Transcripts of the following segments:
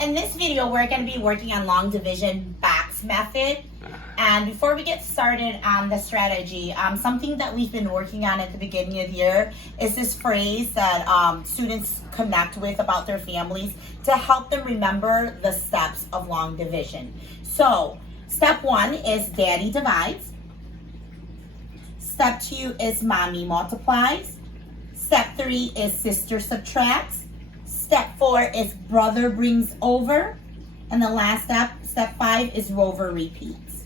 In this video, we're going to be working on long division Bax method. And before we get started on the strategy, something that we've been working on at the beginning of the year is this phrase that students connect with about their families to help them remember the steps of long division. So, step 1 is daddy divides. Step 2 is mommy multiplies. Step 3 is sister subtracts. Step 4 is brother brings over. And the last step 5, is Rover repeats.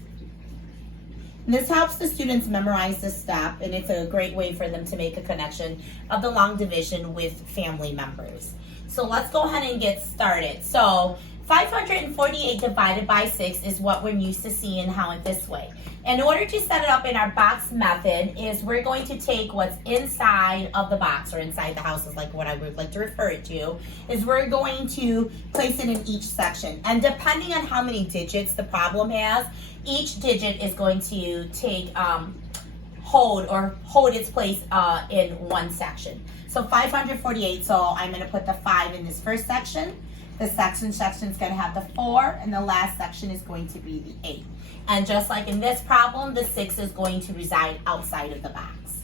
And this helps the students memorize this step, and it's a great way for them to make a connection of the long division with family members. So let's go ahead and get started. So 548 divided by 6 is what we're used to seeing how it this way. In order to set it up in our box method is we're going to take what's inside of the box or inside the house is like what I would like to refer it to, is we're going to place it in each section. And depending on how many digits the problem has, each digit is going to take hold its place in one section. So 548, so I'm going to put the 5 in this first section. The section is going to have the 4, and the last section is going to be the 8. And just like in this problem, the 6 is going to reside outside of the box.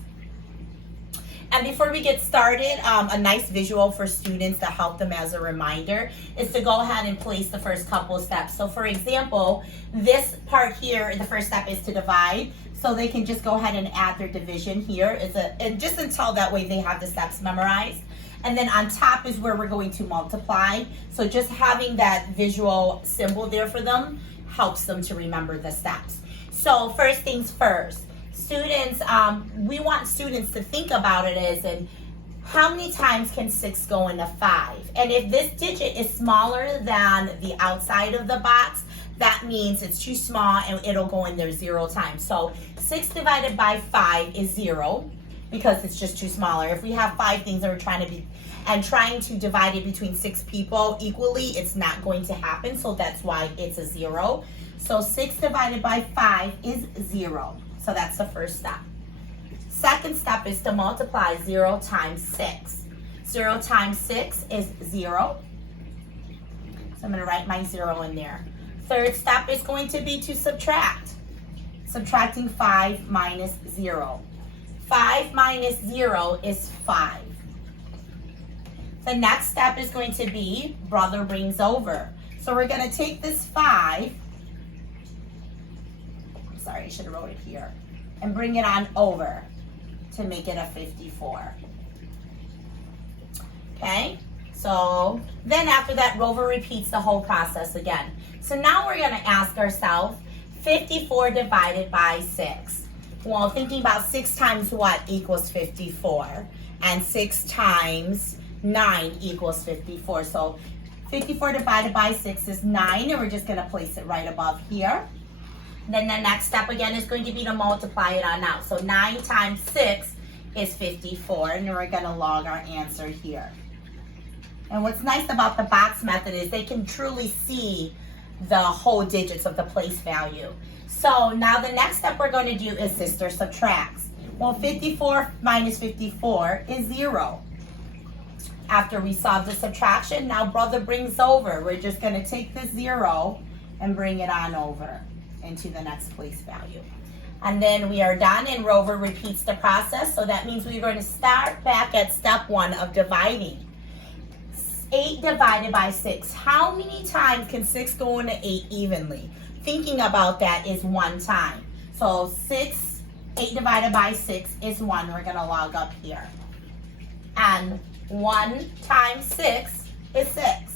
And before we get started, a nice visual for students to help them as a reminder is to go ahead and place the first couple of steps. So for example, this part here, the first step is to divide. So they can just go ahead and add their division here. And just until that way they have the steps memorized. And then on top is where we're going to multiply. So just having that visual symbol there for them helps them to remember the steps. So first things first, students, we want students to think about it as in how many times can 6 go into 5? And if this digit is smaller than the outside of the box, that means it's too small and it'll go in there 0 times. So 6 divided by 5 is 0 because it's just too smaller. If we have 5 things that we're trying to divide it between 6 people equally, it's not going to happen, so that's why it's a 0. So 6 divided by 5 is 0. So that's the first step. Second step is to multiply 0 times 6. 0 times 6 is 0. So I'm going to write my 0 in there. Third step is going to be to subtract. Subtracting 5 minus 0. 5 minus 0 is 5. The next step is going to be brother brings over. So we're going to take this 5, I should have wrote it here, and bring it on over to make it a 54. Okay, so then after that, Rover repeats the whole process again. So now we're going to ask ourselves, 54 divided by 6. Well, thinking about 6 times what equals 54? And 6 times 9 equals 54. So 54 divided by 6 is 9, and we're just going to place it right above here. Then the next step again is going to be to multiply it on out. So 9 times 6 is 54, and then we're going to log our answer here. And what's nice about the box method is they can truly see the whole digits of the place value. So now the next step we're going to do is sister subtracts. Well, 54 minus 54 is 0. After we solve the subtraction, now brother brings over. We're just going to take this 0 and bring it on over into the next place value. And then we are done, and Rover repeats the process. So that means we're going to start back at step 1 of dividing. 8 divided by 6. How many times can 6 go into 8 evenly? Thinking about that is 1 time. So 8 divided by 6 is 1. We're going to log up here. And 1 times 6 is 6.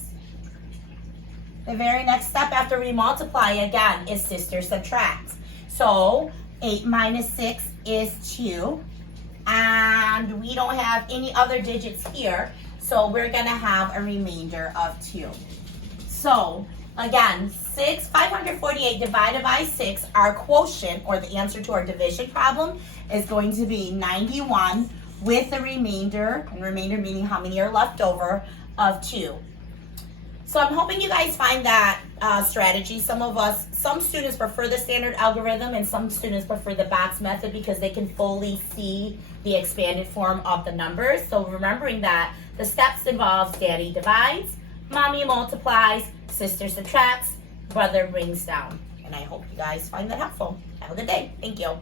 The very next step after we multiply again is sister subtracts. So 8 minus 6 is 2. And we don't have any other digits here, so we're going to have a remainder of 2. So again, 548 divided by 6, our quotient, or the answer to our division problem, is going to be 91 with a remainder, and remainder meaning how many are left over, of 2. So I'm hoping you guys find that strategy. Some students prefer the standard algorithm, and some students prefer the box method because they can fully see the expanded form of the numbers. So remembering that the steps involves daddy divides, Mommy multiplies, sister subtracts, brother brings down. And I hope you guys find that helpful. Have a good day. Thank you.